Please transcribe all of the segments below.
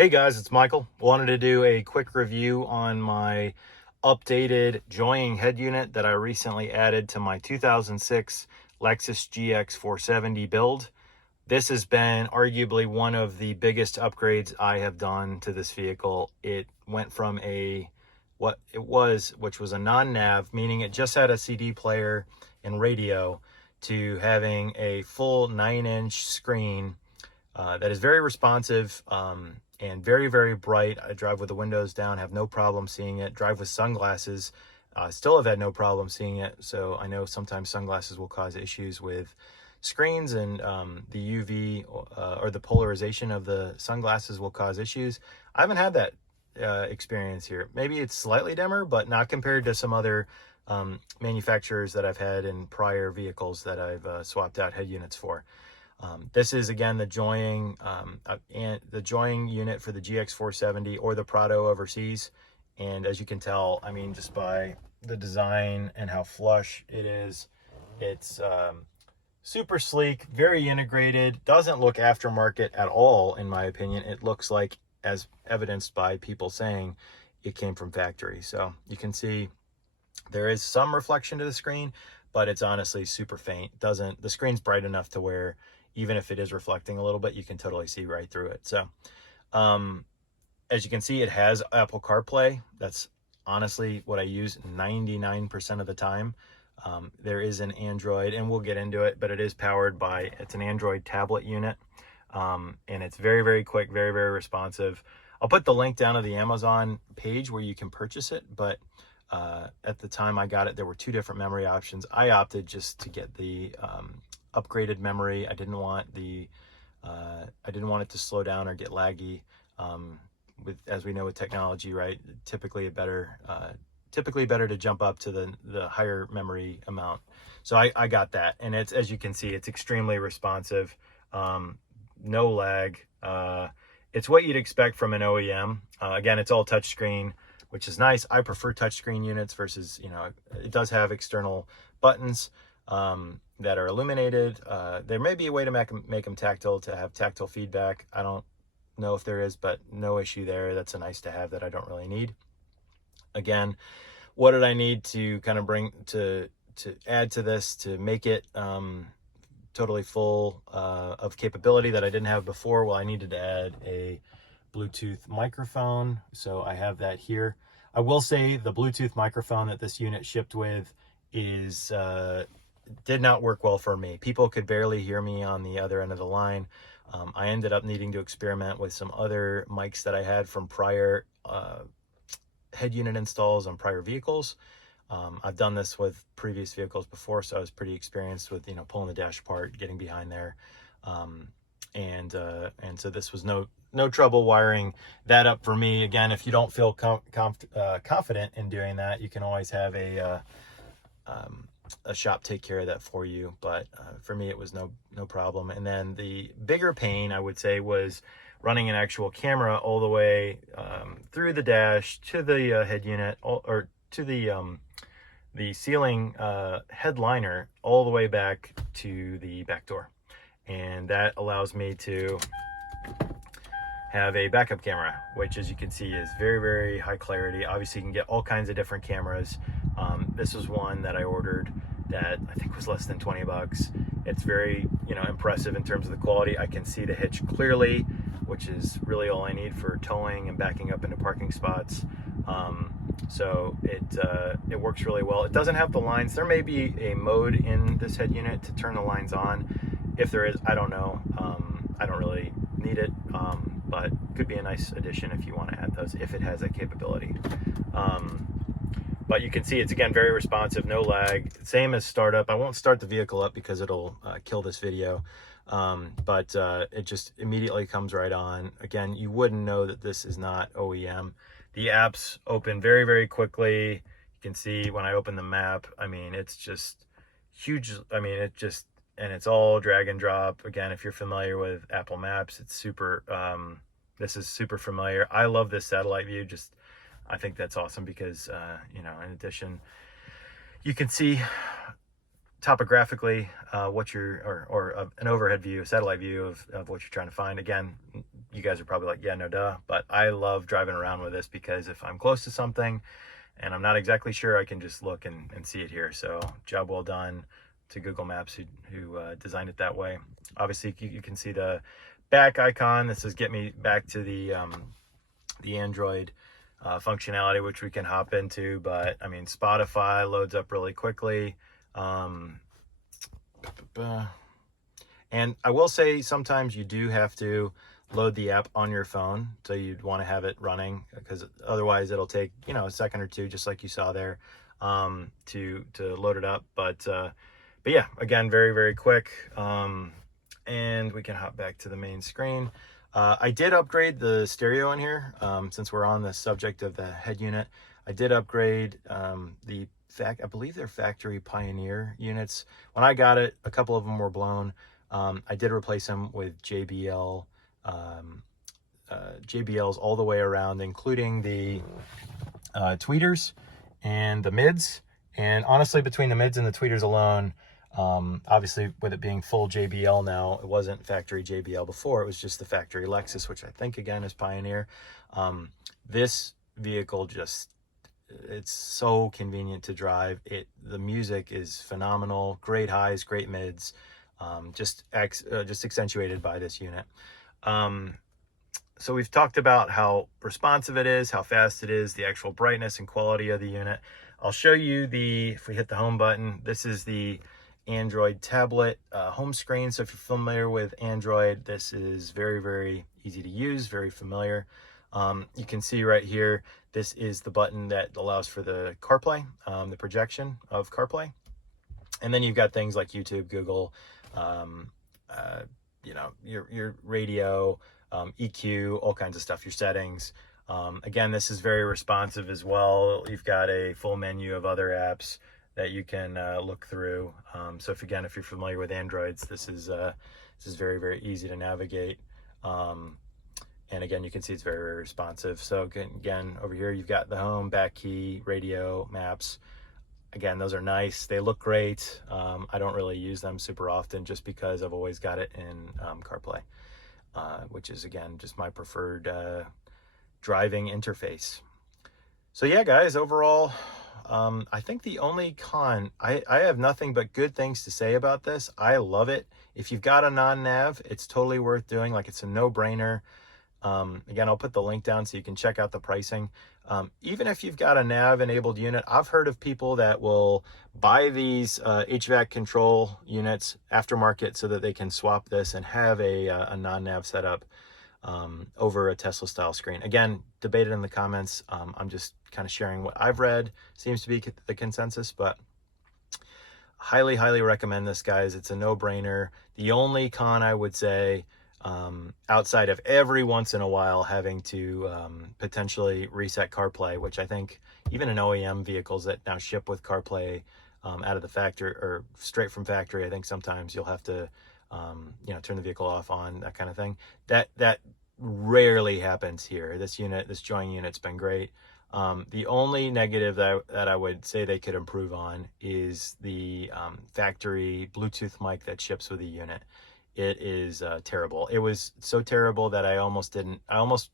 Hey guys, it's Michael. Wanted to do a quick review on my updated joining head unit that I recently added to my 2006 Lexus GX470 build. This has been arguably one of the biggest upgrades I have done to this vehicle. It went from which was a non-nav, meaning it just had a CD player and radio, to having a full 9-inch screen that is very responsive and very, very bright. I drive with the windows down, have no problem seeing it. Drive with sunglasses, still have had no problem seeing it. So I know sometimes sunglasses will cause issues with screens, and the UV or the polarization of the sunglasses will cause issues. I haven't had that experience here. Maybe it's slightly dimmer, but not compared to some other manufacturers that I've had in prior vehicles that I've swapped out head units for. This is again the joining unit for the GX470 or the Prado overseas, and as you can tell, I mean, just by the design and how flush it is, it's super sleek, very integrated, doesn't look aftermarket at all in my opinion. It looks like, as evidenced by people saying, it came from factory. So you can see there is some reflection to the screen, but it's honestly super faint. The screen's bright enough to where even if it is reflecting a little bit, you can totally see right through it. So as you can see, it has Apple CarPlay. That's honestly what I use 99% of the time. There is an Android, and we'll get into it, but it's an Android tablet unit. And it's very, very quick, very, very responsive. I'll put the link down to the Amazon page where you can purchase it, but at the time I got it, there were two different memory options. I opted just to get the upgraded memory. I didn't want it to slow down or get laggy. As we know with technology, right? Typically better to jump up to the higher memory amount. So I got that, and it's, as you can see, it's extremely responsive. No lag. It's what you'd expect from an OEM. Again, it's all touchscreen, which is nice. I prefer touchscreen units versus, it does have external buttons that are illuminated. There may be a way to make them tactile, to have tactile feedback. I don't know if there is, but no issue there. That's a nice to have that I don't really need. Again, what did I need to kind of bring to add to this to make it totally full of capability that I didn't have before? Well, I needed to add a Bluetooth microphone, so I have that here. I will say the Bluetooth microphone that this unit shipped with did not work well for me. People could barely hear me on the other end of the line. I ended up needing to experiment with some other mics that I had from prior head unit installs on prior vehicles. I've done this with previous vehicles before, so I was pretty experienced with pulling the dash apart, getting behind there, and so this was no trouble wiring that up for me. Again, if you don't feel confident in doing that, you can always have a shop take care of that for you. But for me, it was no problem. And then the bigger pain, I would say, was running an actual camera all the way through the dash to the head unit, or to the ceiling headliner, all the way back to the back door. And that allows me to have a backup camera, which, as you can see, is very, very high clarity. Obviously, you can get all kinds of different cameras. This was one that I ordered that I think was less than 20 bucks. It's very, impressive in terms of the quality. I can see the hitch clearly, which is really all I need for towing and backing up into parking spots. So it works really well. It doesn't have the lines. There may be a mode in this head unit to turn the lines on. If there is, I don't know. I don't really need it, but could be a nice addition if you want to add those, if it has that capability. But you can see it's, again, very responsive, no lag, same as startup. I won't start the vehicle up because it'll kill this video, but it just immediately comes right on. Again, you wouldn't know that this is not OEM. The apps open very, very quickly. You can see when I open the map, I mean, it's just huge. I mean, and it's all drag and drop. Again, if you're familiar with Apple Maps, it's super, this is super familiar. I love this satellite view. I think that's awesome because, in addition, you can see topographically what you're, or an overhead view, a satellite view of what you're trying to find. Again, you guys are probably like, yeah, no duh, but I love driving around with this because if I'm close to something and I'm not exactly sure, I can just look and see it here. So job well done to Google Maps who designed it that way. Obviously, you can see the back icon. This is get me back to the Android functionality, which we can hop into. But I mean, Spotify loads up really quickly. And I will say sometimes you do have to load the app on your phone, so you'd want to have it running, because otherwise it'll take, you know, a second or two, just like you saw there, to load it up. But yeah, again, very, very quick. And we can hop back to the main screen. I did upgrade the stereo in here, since we're on the subject of the head unit. I did upgrade I believe they're factory Pioneer units. When I got it, a couple of them were blown. I did replace them with JBLs all the way around, including the tweeters and the mids. And honestly, between the mids and the tweeters alone, obviously with it being full JBL now, it wasn't factory JBL before, it was just the factory Lexus, which I think again is Pioneer. This vehicle it's so convenient to drive. The music is phenomenal, great highs, great mids, just accentuated by this unit. So we've talked about how responsive it is, how fast it is, the actual brightness and quality of the unit. I'll show you if we hit the home button, this is the Android tablet home screen. So if you're familiar with Android, this is very, very easy to use, very familiar. You can see right here, this is the button that allows for the CarPlay, the projection of CarPlay. And then you've got things like YouTube, Google, you know, your radio, EQ, all kinds of stuff, your settings. Again, this is very responsive as well. You've got a full menu of other apps that you can look through. So if you're familiar with Androids, this is very, very easy to navigate. And again, you can see it's very, very responsive. So again, over here, you've got the home, back key, radio, maps. Again, those are nice. They look great. I don't really use them super often just because I've always got it in CarPlay, which is, again, just my preferred driving interface. So yeah, guys, overall, I think the only con, I have nothing but good things to say about this. I love it. If you've got a non-nav, it's totally worth doing. Like, it's a no-brainer. Again, I'll put the link down so you can check out the pricing. Even if you've got a nav enabled unit, I've heard of people that will buy these HVAC control units aftermarket so that they can swap this and have a non-nav setup over a Tesla style screen. Again, debate it in the comments. I'm just kind of sharing what I've read. Seems to be the consensus, but highly, highly recommend this, guys. It's a no-brainer. The only con I would say, outside of every once in a while having to potentially reset CarPlay, which I think even in OEM vehicles that now ship with CarPlay out of the factory or straight from factory, I think sometimes you'll have to you know, turn the vehicle off, on, that kind of thing. That rarely happens here. This joint unit's been great. The only negative that I would say they could improve on is the factory Bluetooth mic that ships with the unit. It is terrible. It was so terrible that I almost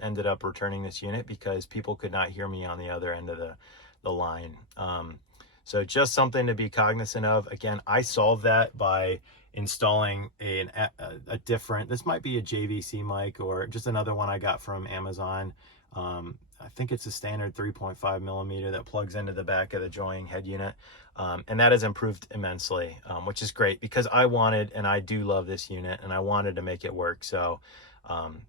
ended up returning this unit because people could not hear me on the other end of the line. So just something to be cognizant of. Again, I solved that by installing a different, this might be a JVC mic or just another one I got from Amazon. I think it's a standard 3.5 millimeter that plugs into the back of the joint head unit. And that has improved immensely, which is great because I wanted, and I do love this unit, and I wanted to make it work. So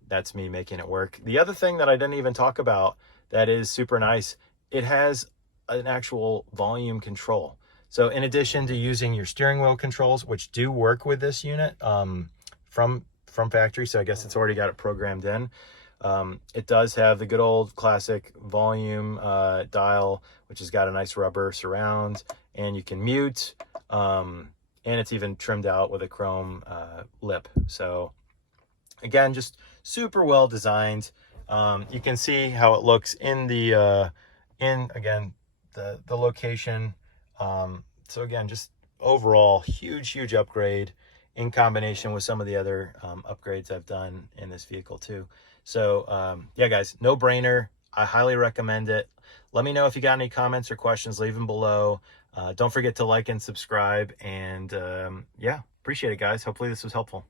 that's me making it work. The other thing that I didn't even talk about that is super nice, it has an actual volume control. So in addition to using your steering wheel controls, which do work with this unit from factory, so I guess it's already got it programmed in, it does have the good old classic volume dial, which has got a nice rubber surround, and you can mute, and it's even trimmed out with a chrome lip. So again, just super well designed. You can see how it looks in the location. So again, just overall huge upgrade in combination with some of the other upgrades I've done in this vehicle too. So yeah, guys, no brainer. I highly recommend it. Let me know if you got any comments or questions, leave them below. Don't forget to like and subscribe. And yeah, appreciate it, guys. Hopefully this was helpful.